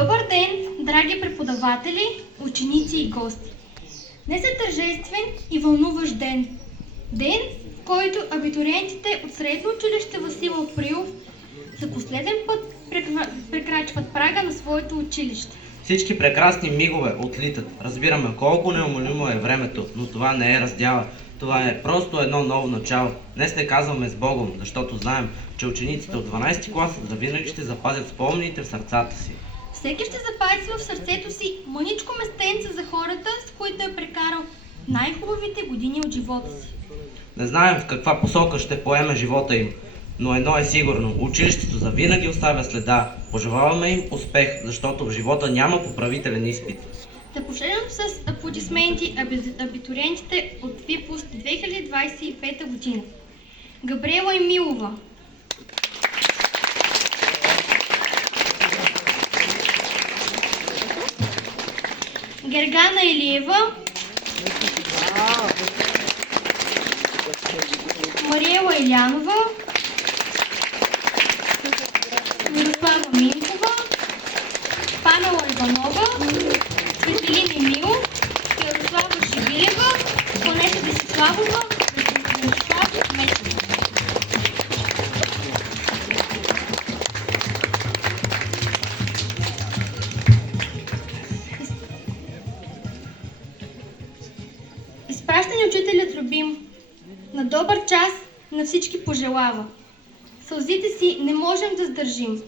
Добър ден, драги преподаватели, ученици и гости! Днес е тържествен и вълнуващ ден. Ден, в който абитуриентите от Средно училище Васил Априлов за последен път прекрачват прага на своето училище. Всички прекрасни мигове отлитат. Разбираме колко неумолимо е времето, но това не е раздяла. Това е просто едно ново начало. Днес не казваме с Богом, защото знаем, че учениците от 12 клас завинаги ще запазят спомените в сърцата си. Всеки ще запази в сърцето си мъничко местенце за хората, с които е прекарал най-хубавите години от живота си. Не знаем в каква посока ще поеме живота им, но едно е сигурно – училището завинаги оставя следа. Пожелаваме им успех, защото в живота няма поправителен изпит. Да последвам с аплодисменти абитуриентите от випуск 2025 година. Габриела Емилова, Гергана Илиева, Мариела Илянова, Мирослава Минкова, Панела Иванова, Светелин Емилов, Ярослава Шевилева, Планета Десиславова, Мирослав Мечев. Изпращани учителят любим, на добър час на всички пожелава. Сълзите си не можем да сдържим,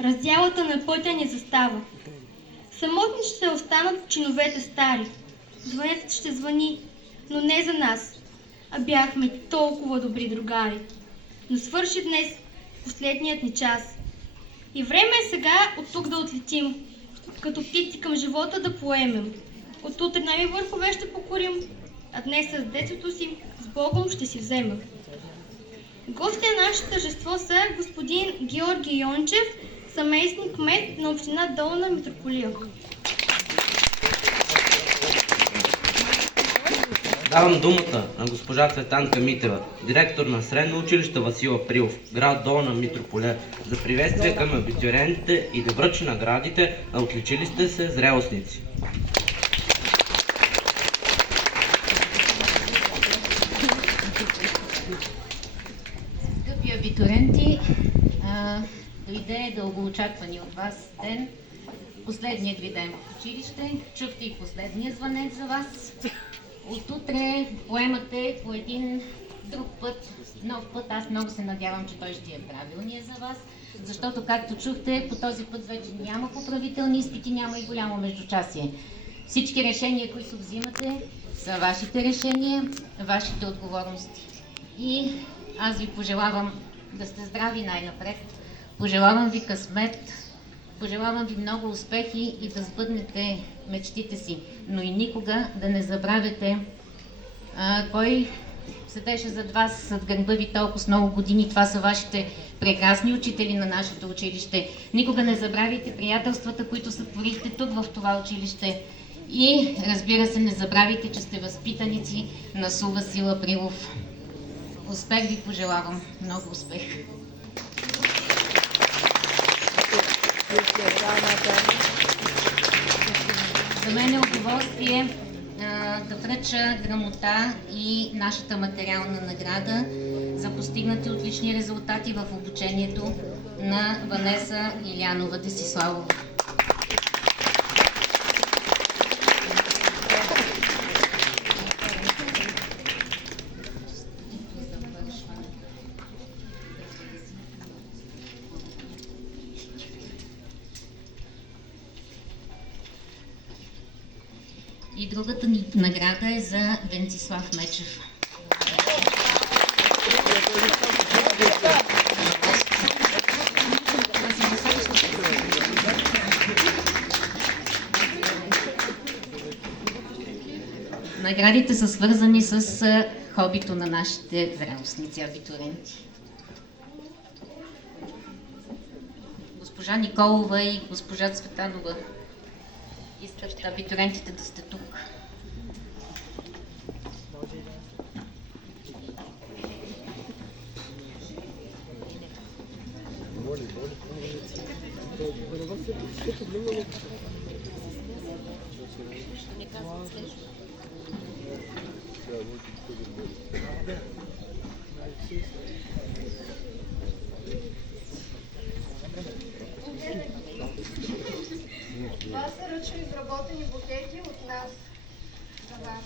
раздялата на пътя ни застава. Самотни ще останат чиновете стари, звънецът ще звъни, но не за нас, а бяхме толкова добри другари. Но свърши днес последният ни час. И време е сега от тук да отлетим, като птици към живота да поемем. От утре нови върхове ще покорим, а днес с детството си с Богом ще си вземем. Гости на нашето тържество са господин Георги Йончев, съместник кмет на община Долна Митрополия. Давам думата на госпожа Цветанка Митева, директор на Средно училище Васил Априлов, град Долна Митрополия, за приветствие към абитуриентите и да връчи наградите на отличилите се зрелостници. Скъпи абитуриенти, дойде дългоочаквани от вас ден, последният ви ден в училище. Чухте и последния звънец за вас. От утре поемате по един друг път, нов път. Аз много се надявам, че той ще е правилният за вас, защото, както чухте, по този път вече няма поправителни изпити, няма и голямо междучасие. Всички решения, които взимате, са вашите решения, вашите отговорности. И аз ви пожелавам да сте здрави най-напред, пожелавам ви късмет, пожелавам ви много успехи и да сбъднете мечтите си, но и никога да не забравяте кой седеше зад вас, зад гърба ви толкова с много години. Това са вашите прекрасни учители на нашето училище. Никога не забравяйте приятелствата, които сътворихте тук в това училище. И разбира се, не забравяйте, че сте възпитаници на СУ Васил Априлов. Успех ви пожелавам. Много успех! За мен е удоволствие да връча грамота и нашата материална награда за постигнати отлични резултати в обучението на Ванеса Илянова Десиславова. И другата ни награда е за Венцислав Мечев. Наградите са свързани с хобито на нашите зрелостници, абитуриенти. Госпожа Николова и госпожа Цветанова искат абитуриентите да сте тук. Това са ръчно изработени букети от нас за вас.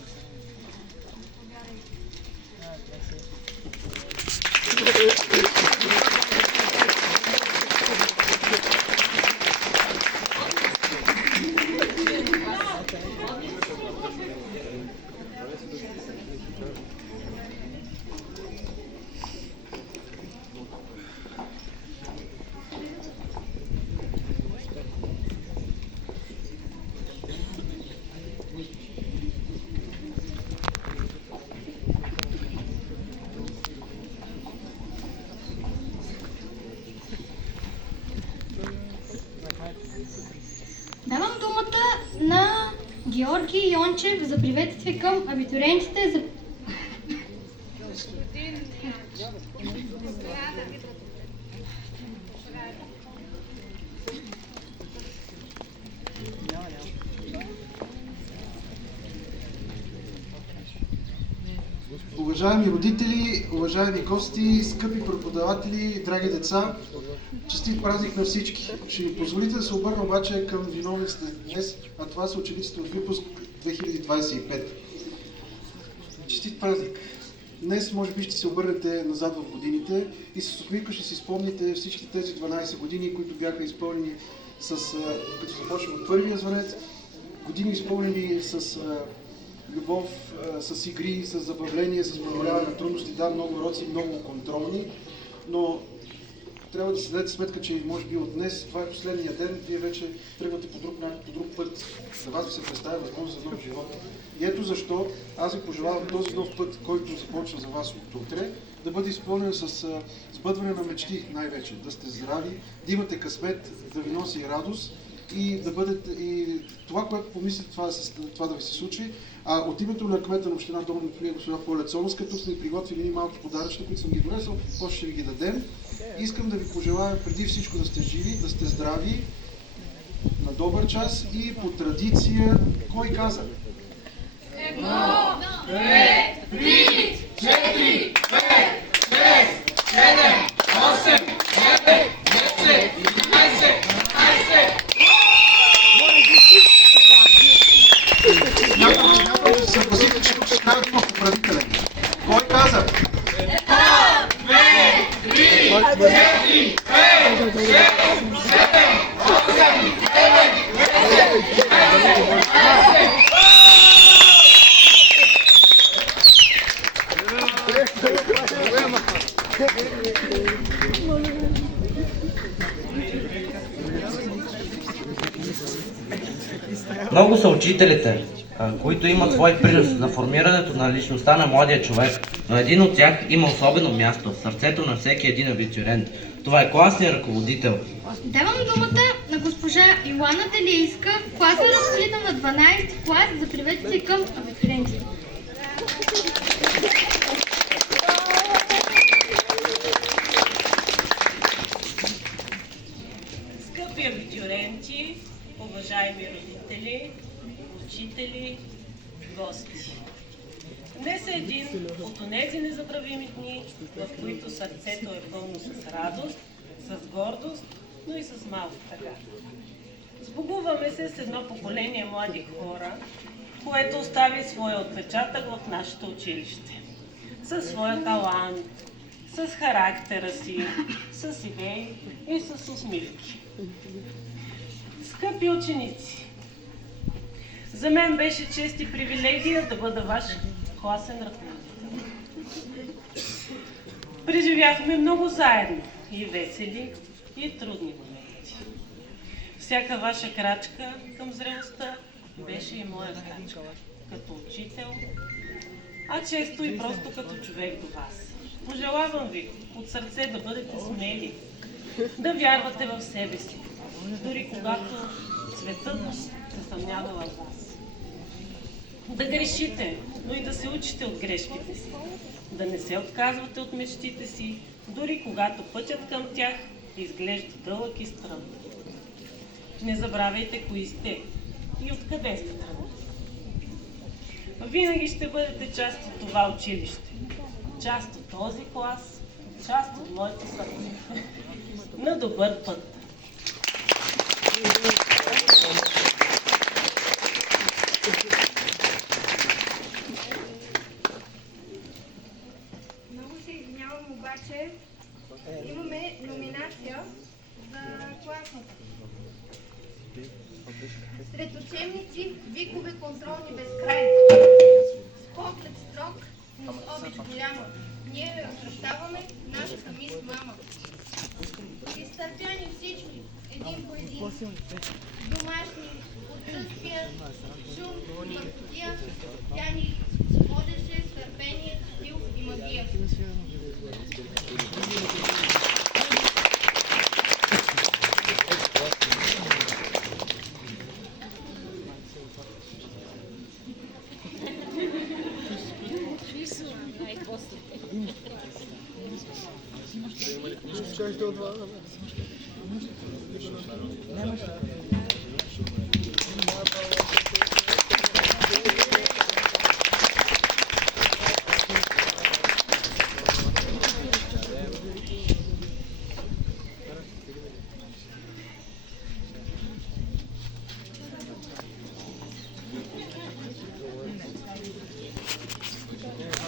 Давам думата на Георги Йончев за приветствие към абитуриентите за... Уважаеми родители, уважаеми гости, скъпи преподаватели, драги деца, честит празник на всички! Ще ми позволите да се обърна обаче към виновниците днес, а това са учениците от випуск 2025. Честит празник! Днес може би ще се обърнете назад в годините и с усмивка ще си спомните всички тези 12 години, които бяха изпълнени като започнем от първия звънец, години изпълнени с любов, с игри, с забавление, с преодоляване на трудности, да, много уроци, много контролни, но трябва да си дадете сметка, че може би от днес, това е последния ден, вие вече тръгвате по друг път. За вас ви се представя възможност за нов живот. И ето защо аз ви пожелавам този нов път, който започва за вас от утре, да бъде изпълнен с сбъдване на мечти най-вече, да сте здрави, да имате късмет, да ви носи радост и да бъдете и това, което помислите, това да ви се случи. А от името на кмета на община Долна Митрополия, господа Поля Цоновска, тук сме приготвили едни малки подаръчета, които съм ги донесъл, после ще ви ги дадем. Искам да ви пожелая преди всичко да сте живи, да сте здрави, на добър час и по традиция, кой каза? 1, 2, 3, 4, 5, 6, 7, 8, 9, 10, 11, 12. Някой ще се съгласите, че тук ще трябва да има поправителен. Кой каза? 1, 2, 3, 4, 5, 6, 7, 8, 9, 10, 11, 12. Много са учителите, които имат свой принос за формирането на личността на младия човек, но един от тях има особено място в сърцето на всеки един абитуриент. Това е класният ръководител. Давам думата на госпожа Йоана Делийска, класен ръководител на 12 клас за приветствие към абитуриентите. Скъпи абитуриенти, уважаеми родители, учители, гости! Днес е един от онези незабравими дни, в които сърцето е пълно с радост, с гордост, но и с малко тъга. Сбогуваме се с едно поколение млади хора, което остави своя отпечатък в нашето училище. Със своя талант, с характера си, с идеи и с усмивки. Скъпи ученици, за мен беше чест и привилегия да бъда ваш класен ръководител. Преживяхме много заедно и весели, и трудни моменти. Всяка ваша крачка към зрелостта беше и моя крачка, като учител, а често и просто като човек до вас. Пожелавам ви от сърце да бъдете смели, да вярвате в себе си, дори когато светът се съмнява в вас. Да грешите, но и да се учите от грешките си. Да не се отказвате от мечтите си, дори когато пътят към тях изглежда дълъг и стръм. Не забравяйте кои сте и откъде сте тръгнали. Винаги ще бъдете част от това училище, част от този клас, част от моето сърце. На добър път! Много се извинявам, обаче имаме номинация за класната. Сред учебници викове контролни безкрайни. С поглед строг, но с обич голяма. Ние ви разсъщаваме нашата мис мама. Изтърпяни всички, един по един. Домашни, отсъствия, шум, бъркотия. Тя ни водеше с търпение, стил и магия.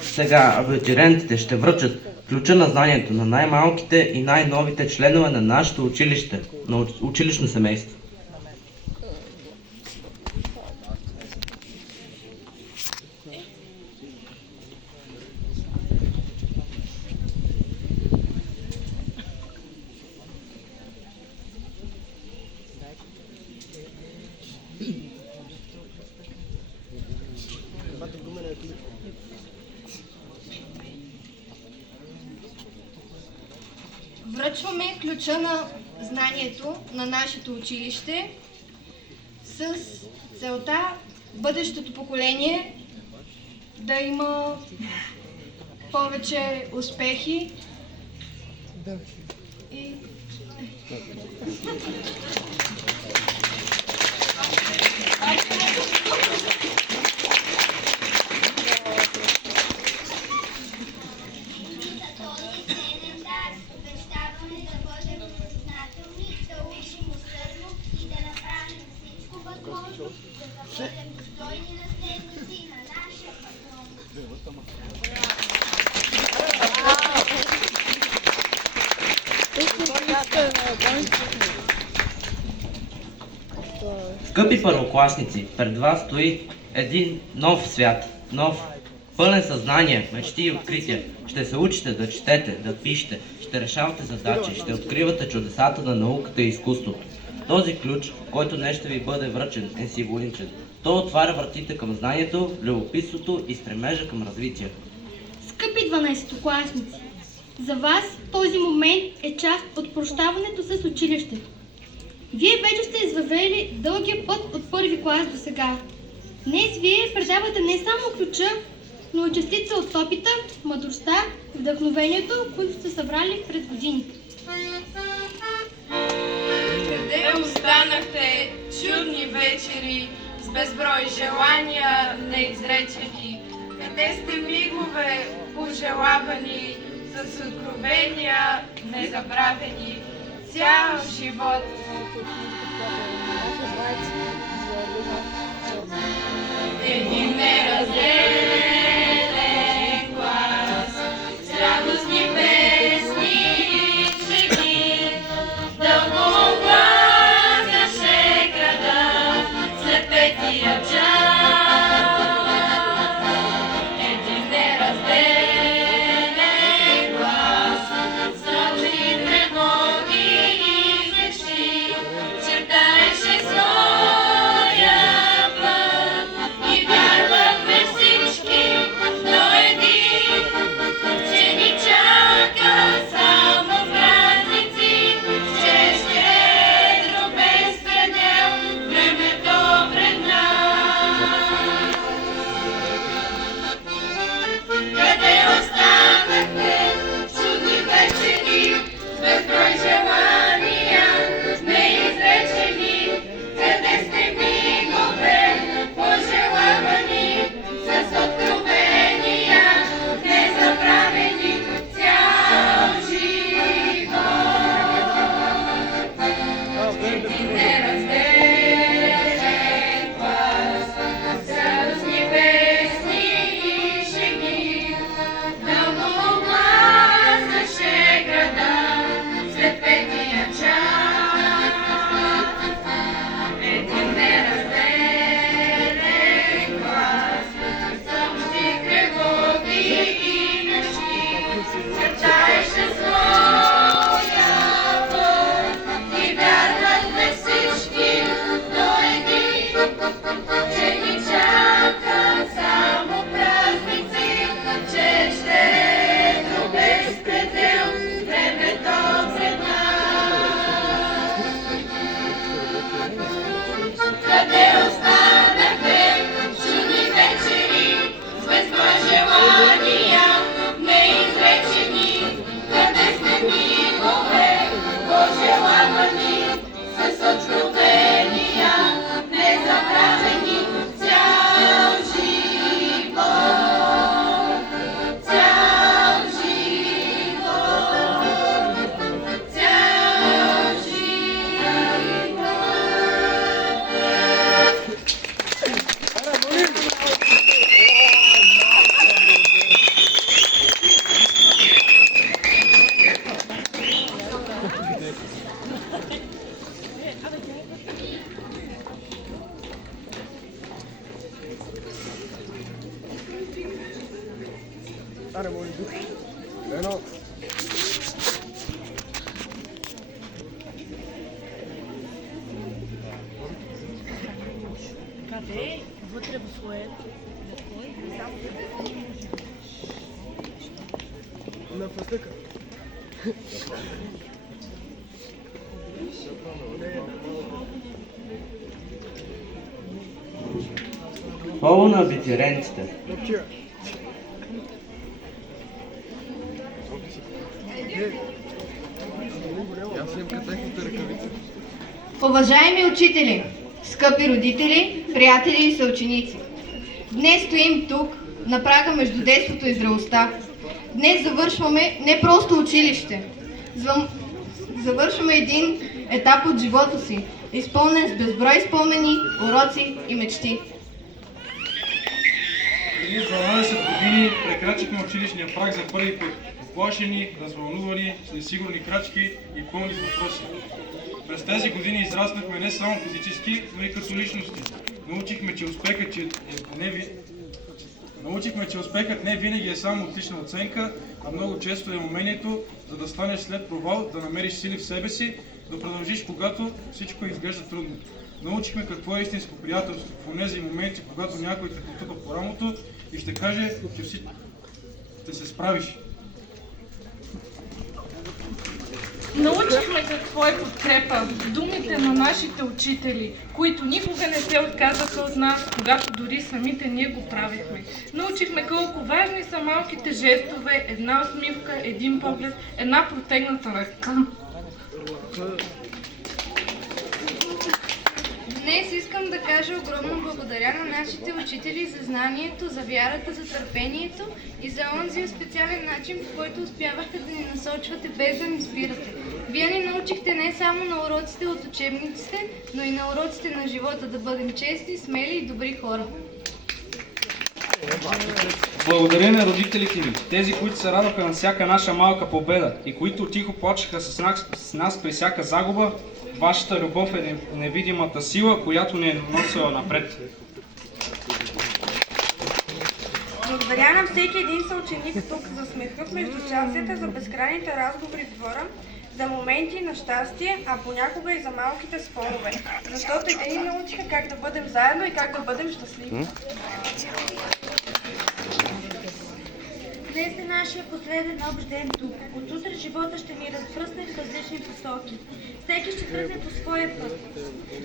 Сега абитуриентите ще връчат ключа на знанието на най-малките и най-новите членове на нашето училище, на училищно семейство. Връчваме ключа на знанието на нашето училище с целта бъдещото поколение да има повече успехи и Скъпи първокласници, пред вас стои един нов свят, нов, пълен съзнание, мечти и открития. Ще се учите да четете, да пишете, ще решавате задачи, ще откривате чудесата на науката и изкуството. Този ключ, който днес ще ви бъде връчен, е символичен. Той отваря вратите към знанието, любопитството и стремежа към развитие. Скъпи 12-класници, за вас този момент е част от прощаването с училището. Вие вече сте извървели дългия път от първи клас до сега. Днес вие предавате не само ключа, но и частица от опита, мъдростта, вдъхновението, които сте събрали през годините. Къде останахте чудни вечери с безброй желания неизречени? Къде сте мигове пожелавани с откровения незабравени цял живот? Един неразделен глас с радостни песни и шеги дългогласяше града след петия час. Един неразделен глас срочи тревоги и мечти един неразделен клас, с радостни песни и шеги, дълго гласеше града след петия час. Един неразделен клас, самоти тревоги и мечти, чертаеше своя път и вярвахме всички до един, че ни чакат само празници, че ще е без предел времето пред нас. Къде останахме чудни вечери с безброй желания неизречени? Къде сме мигове пожелавани с откровения незабравени? Цял живот, цял живот, цял живот. Хубаво на абитуриентите. Уважаеми учители, скъпи родители, приятели и съученици! Днес стоим тук, на прага между детството и зрелостта. Днес завършваме не просто училище. Завършваме един етап от живота си, изпълнен с безброй спомени, уроци и мечти. Преди 12 години прекрачихме училищния праг за първи път. Оплашени, развълнувани, с несигурни крачки и пълни въпроси. През тези години израснахме не само физически, но и като личности. Научихме, че успехът не винаги е само отлична оценка, а много често е умението, за да станеш след провал, да намериш сили в себе си, да продължиш, когато всичко изглежда трудно. Научихме какво е истинско приятелство в онези моменти, когато някой те потупа по рамото и ще каже, че ще се справиш. Научихме какво е подкрепа, думите на нашите учители, които никога не се отказаха от нас, когато дори самите ние го правихме. Научихме колко важни са малките жестове, една усмивка, един поглед, една протегната ръка. Днес искам да кажа огромно благодаря на нашите учители за знанието, за вярата, за търпението и за онзи специален начин, по който успявахте да ни насочвате без да ни спирате. Вие ни научихте не само на уроците от учебниците, но и на уроците на живота да бъдем честни, смели и добри хора. Благодаря на родителите ни, тези, които се радваха на всяка наша малка победа и които тихо плачеха с нас при всяка загуба. Вашата любов е невидимата сила, която ни е носила напред. Благодаря на всеки един съученик тук за смеха в междучасията, за безкрайните разговори в двора, за моменти на щастие, а понякога и за малките спорове. Защото и те ни научиха как да бъдем заедно и как да бъдем щастливи. Днес е нашия последен общ ден тук. От утре живота ще ни разпръсне в различни посоки. Всеки ще тръгне по своя път.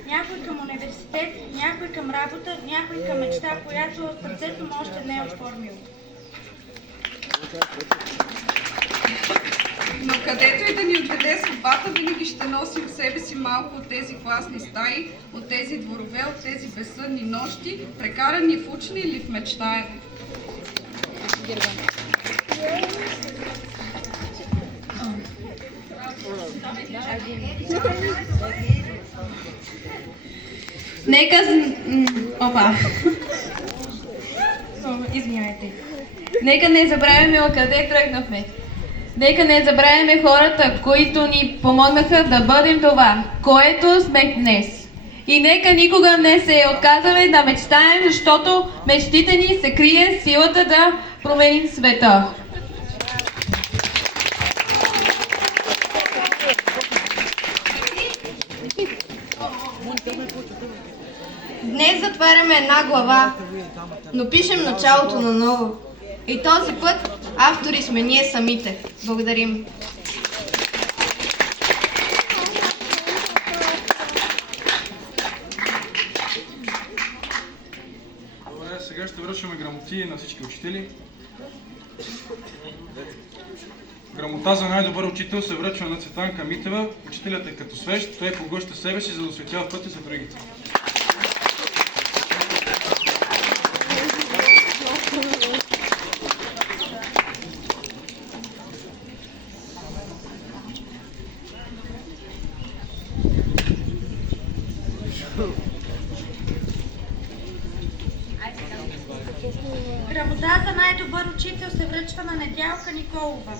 Някой към университет, някой към работа, някой към мечта, която сърцето му още не е оформило. Но където и да ни отведе съдбата, винаги ще носим в себе си малко от тези класни стаи, от тези дворове, от тези безсъдни нощи, прекарани в учене или в мечтаене. Нека... Опа! Извинявайте. Нека не забравяме откъде тръгнахме. Нека не забравяме хората, които ни помогнаха да бъдем това, което сме днес. И нека никога не се отказваме да мечтаем, защото мечтите ни се крие силата да променим света. Днес затваряме една глава, но пишем началото на ново. И този път автори сме ние самите. Благодарим. Добре, сега ще връчваме грамоти на всички учители. Грамота за най-добър учител се връчва на Цветанка Митева. Учителят е като свещ, той поглъща себе си, за да осветява пътя за другите. Грамота за най-добър учител се връчва на Недялка Николова.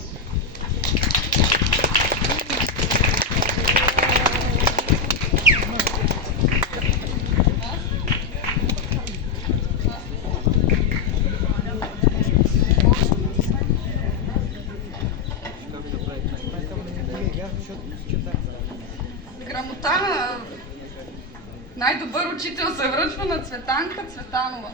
Грамота на най-добър учител се връчва на Цветанка Цветанова.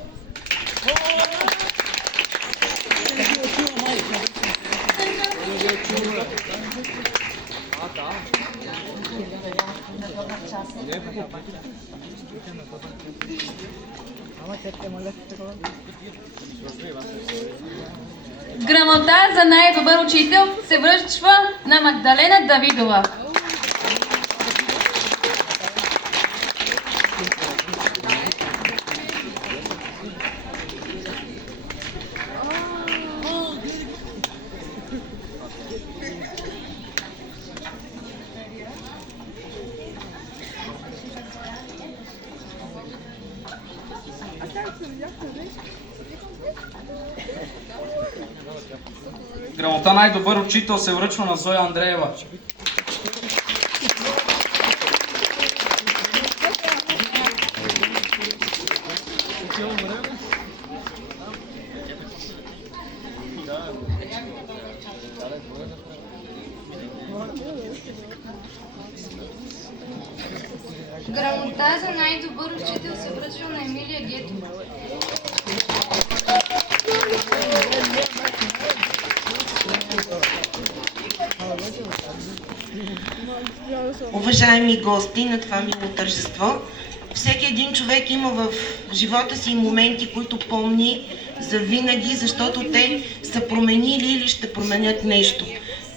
Грамота за най-добър учител се връчва на Магдалена Давидова. Грамота най-добър учител се връчва на Зоя Андреева. Грамота за най-добър учител се връчва на Емилия Гетова. Уважаеми гости на това мило тържество, всеки един човек има в живота си моменти, които помни завинаги, защото те са променили или ще променят нещо.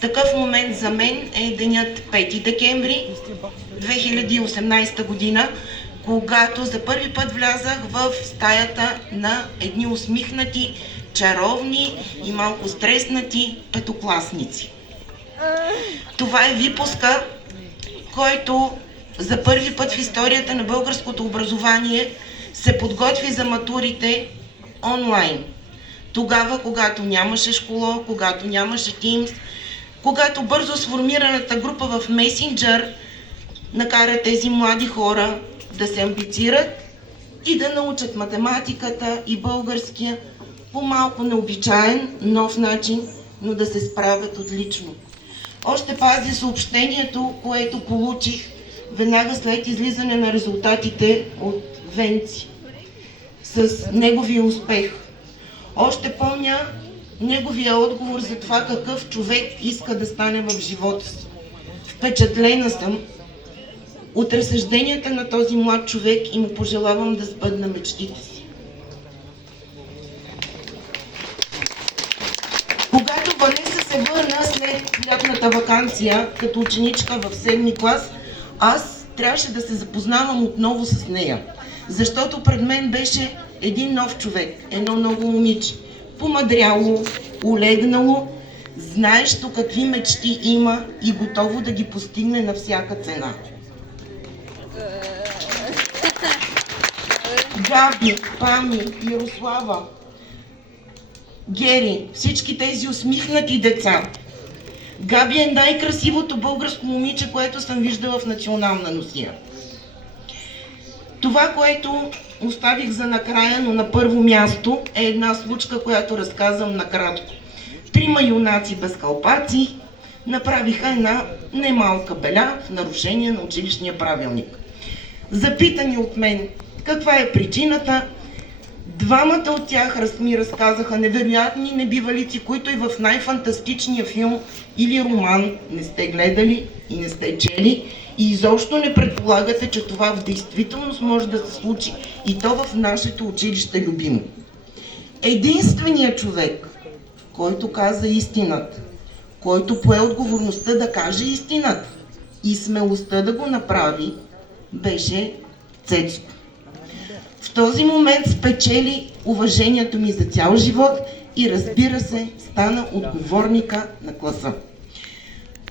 Такъв момент за мен е денят 5 декември 2018 година, когато за първи път влязах в стаята на едни усмихнати, чаровни и малко стреснати петокласници. Това е випуска, който за първи път в историята на българското образование се подготви за матурите онлайн. Тогава, когато нямаше школо, когато нямаше Teams, когато бързо сформираната група в Messenger накара тези млади хора да се амбицират и да научат математиката и българския по малко необичаен, нов начин, но да се справят отлично. Още пазя съобщението, което получих веднага след излизане на резултатите от Венци с неговия успех. Още помня неговия отговор за това какъв човек иска да стане в живота си. Впечатлена съм от разсъжденията на този млад човек и му пожелавам да сбъдна мечтите си. Когато Валеса се върна след лятната ваканция като ученичка в 7-ми клас, аз трябваше да се запознавам отново с нея, защото пред мен беше един нов човек, едно ново момиче, помадряло, улегнало, знаещо какви мечти има и готово да ги постигне на всяка цена. Габи, Пами, Ярослава, Гери, всички тези усмихнати деца. Габи е най-красивото българско момиче, което съм виждала в национална носия. Това, което оставих за накрая, но на първо място, е една случка, която разказвам накратко. 3 юнаци без калпаци направиха една немалка беля в нарушение на училищния правилник. Запитани от мен каква е причината, 2 от тях ми разказаха невероятни небивалици, които и в най-фантастичния филм или роман не сте гледали и не сте чели и изобщо не предполагате, че това в действителност може да се случи и то в нашето училище любимо. Единственият човек, който каза истината, който пое отговорността да каже истината и смелостта да го направи, беше Цецко. В този момент спечели уважението ми за цял живот и, разбира се, стана отговорника на класа.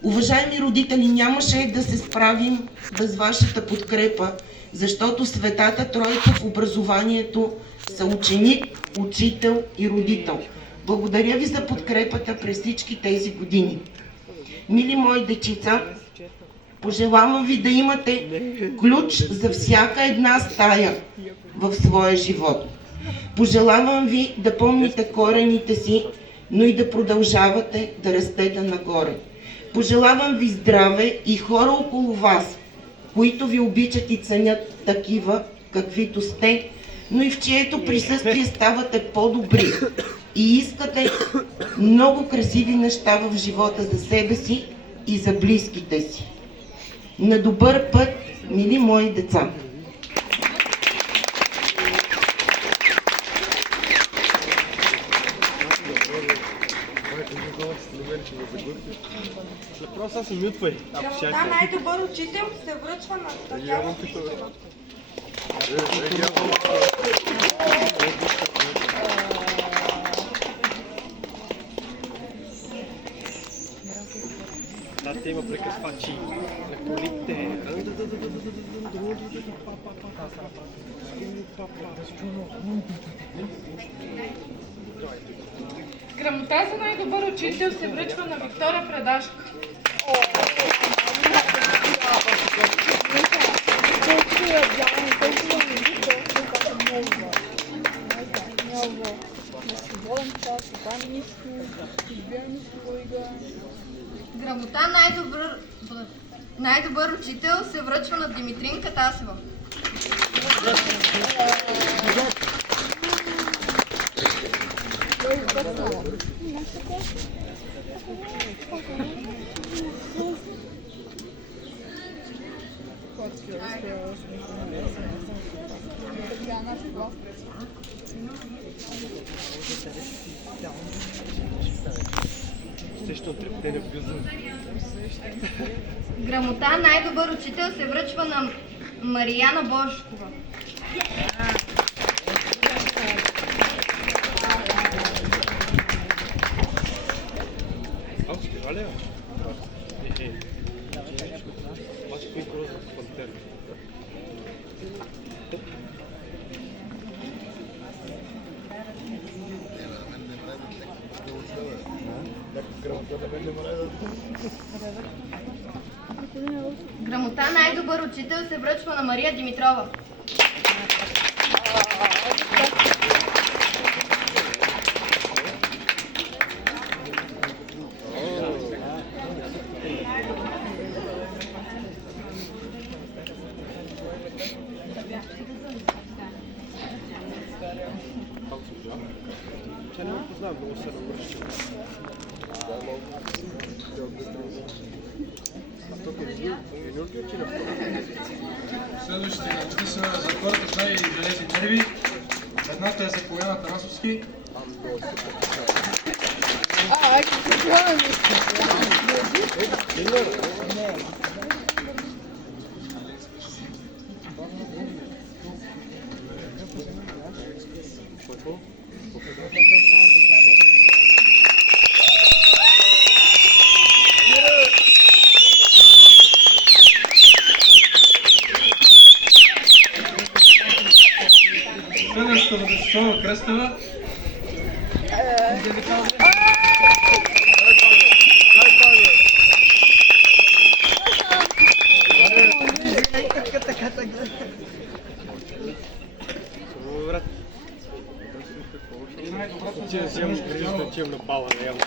Уважаеми родители, нямаше да се справим без вашата подкрепа, защото Светата Тройка в образованието са ученик, учител и родител. Благодаря ви за подкрепата през всички тези години. Мили мои дечица, пожелавам ви да имате ключ за всяка една стая в своя живот. Пожелавам ви да помните корените си, но и да продължавате да растете нагоре. Пожелавам ви здраве и хора около вас, които ви обичат и ценят такива, каквито сте, но и в чието присъствие ставате по-добри и искате много красиви неща в живота за себе си и за близките си. На добър път, мили мои деца! Грамота най-добър учител се връчва на Татьяна Христова. Тата има прекъсвачи на колите. Грамота за най-добър учител се връчва на Виктория Предашка. Грамота най-добър учител се връчва на Димитринка Тасева. Грамота най-добър учител се връчва на Марияна Божкова. Грамота най-добър учител се връчва на Мария Димитрова. Следващите грамоти са за хората с най-железни нерви. Едната е за Пояна Атанасовски. жестова. Темно бала, явно.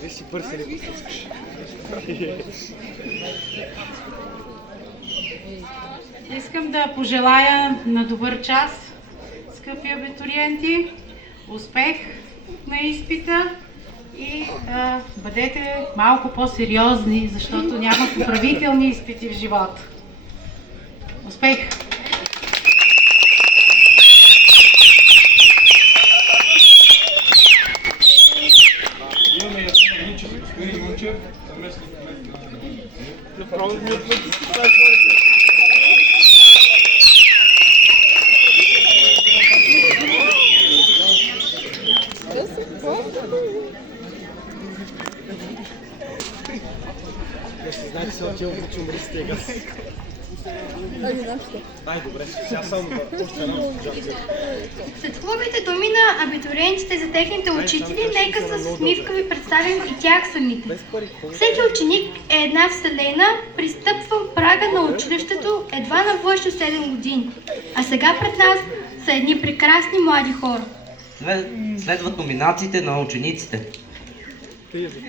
Ти си бърз или пускаш? Искам да пожелая на добър час, скъпи абитуриенти, успех на изпита и бъдете малко по-сериозни, защото няма поправителни изпити в живота. Успех! Имаме Ясена Минчев и господин Юнчев, заместник Знаете се отива в чумбристия газ. Ай, добре, сега само още една След хубавите думи на абитуриентите за техните учители, нека с усмивка ви представим и тях самите. Всеки ученик е една вселена, пристъпва прага на училището едва навършил 7 години. А сега пред нас са едни прекрасни млади хора. Следват номинациите на учениците.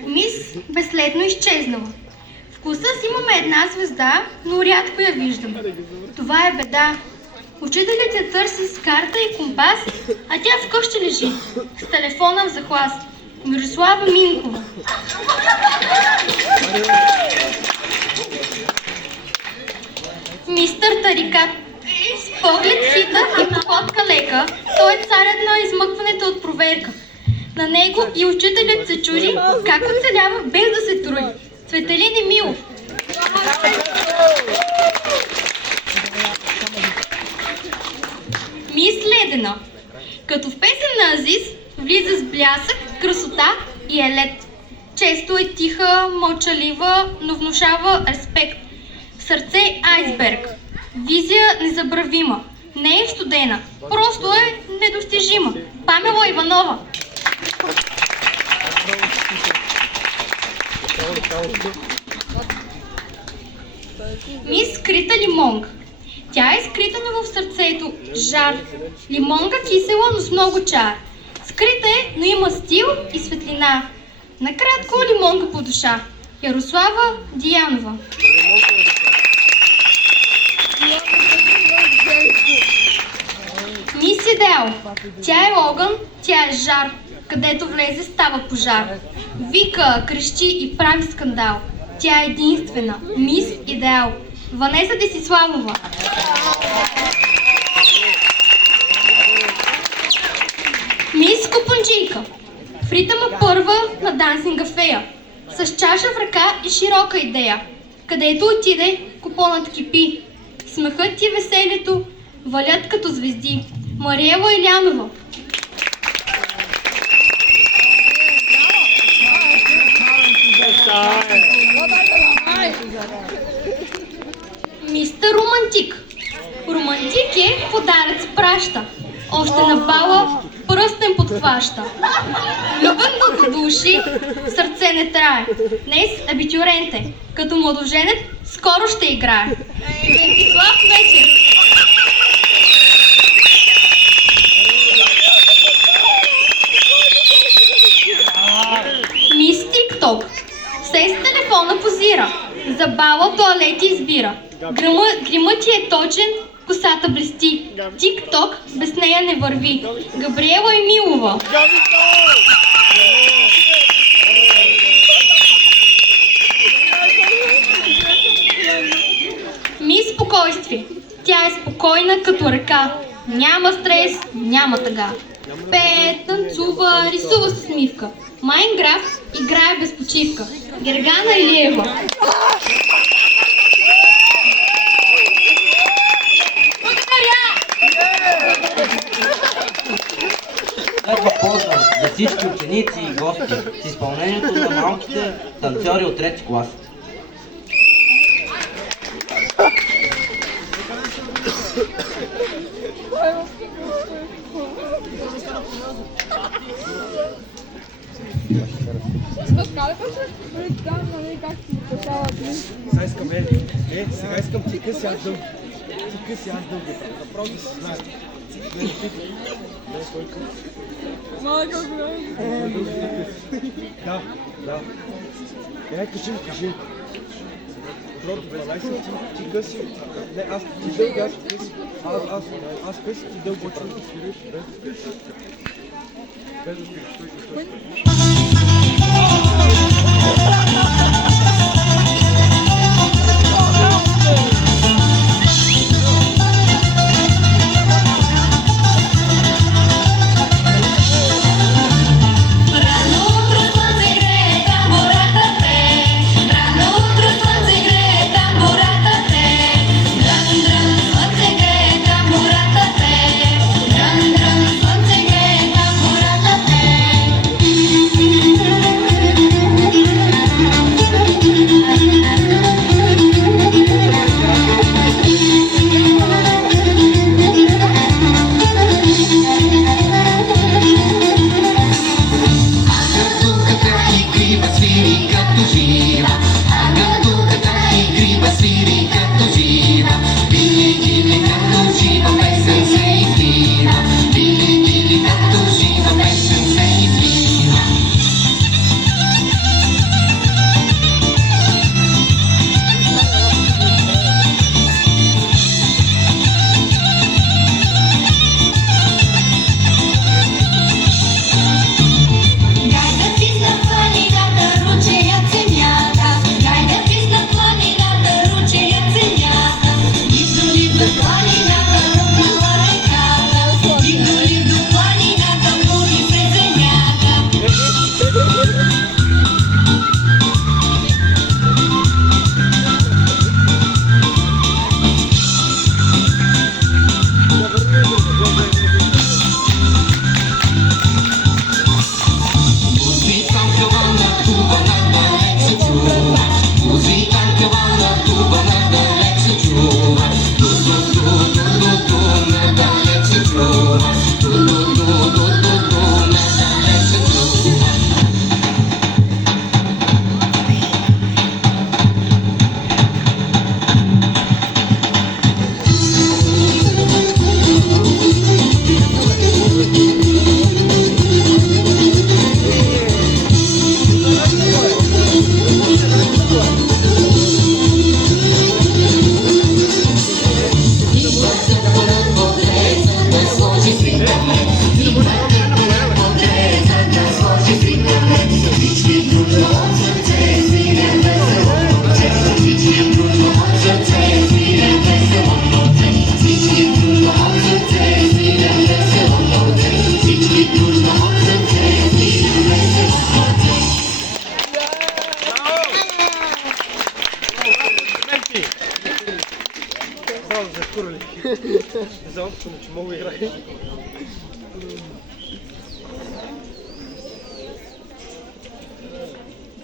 Мис безследно изчезнала. В класа си имаме една звезда, но рядко я виждам. Това е беда. Учителят я търси с карта и компас, а тя вкъщи лежи, с телефона в захлас. Мирослава Минкова. Мистър Тарикат. С поглед хитър и походка лека, той е царят на измъкването от проверка. На него и учителят се чуди как оцелява без да се труди. Цветелин Емилов. Мис Ледена. Като в песен на Азис, влиза с блясък, красота и е лед. Често е тиха, мълчалива, но внушава респект. Сърце айсберг. Визия незабравима. Не е студена, просто е недостижима. Памела Иванова. Мис скрита лимонга. Тя е скрита, но в сърцето жар. Лимонга кисела, но с много чар. Скрита е, но има стил и светлина. Накратко лимонга по душа. Ярослава Диянова. Мис Идеал. Тя е огън, тя е жар. Където влезе, става пожар. Вика, крещи и прави скандал. Тя е единствена. Мис Идеал. Ванеса Десиславова. Мис Купунджийка. В ритъма първа на дансинга фея. С чаша в ръка и широка идея. Където отиде, купонът кипи. Смехът и веселието валят като звезди. Мариела Илянова. Мистер Романтик. Романтик е подаръц праща. Още на бала пръстен подхваща. Любен дългодуши, сърце не трае. Днес абитюренте, като младоженец, скоро ще играе. Вентислав Вечер. Мис Тикток. Все с телефона позира. За бала тоалети избира. Гримът ти е точен, косата блести. Тик-ток без нея не върви. Габриела Емилова. Мис Спокойствие. Тя е спокойна като река. Няма стрес, няма тъга. Пее, танцува, рисува с усмивка. Майнграфт играе без почивка. Гергана Илиева. Следва поздрав за всички ученици и гости с изпълнението на малките танцори от 3 клас. Сега искам, сега искам ти къси аз дълги. Ти къси аз дълги. Направо да се знае. Да, да. Кажи. Другото 12 ти къси. Не, аз ти дълги, аз къси. Аз къси ти дълги. Без да спириш.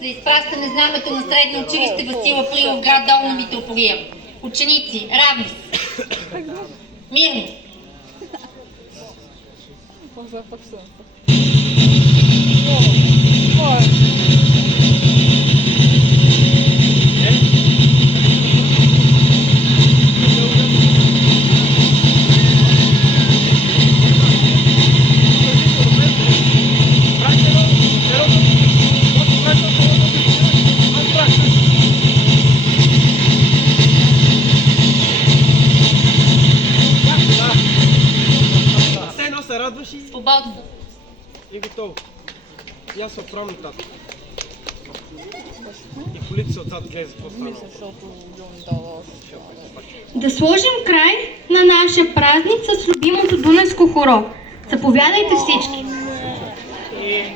За изпращане знамето на средно училище Васил Априлов, град Долна Митрополия. Ученици, равни се. Мирно. Свободно. И готово. И аз се отправям нататък. И колите са отзад гледа за какво станало. Да сложим край на нашия празник с любимото дунайско хоро. Заповядайте всички!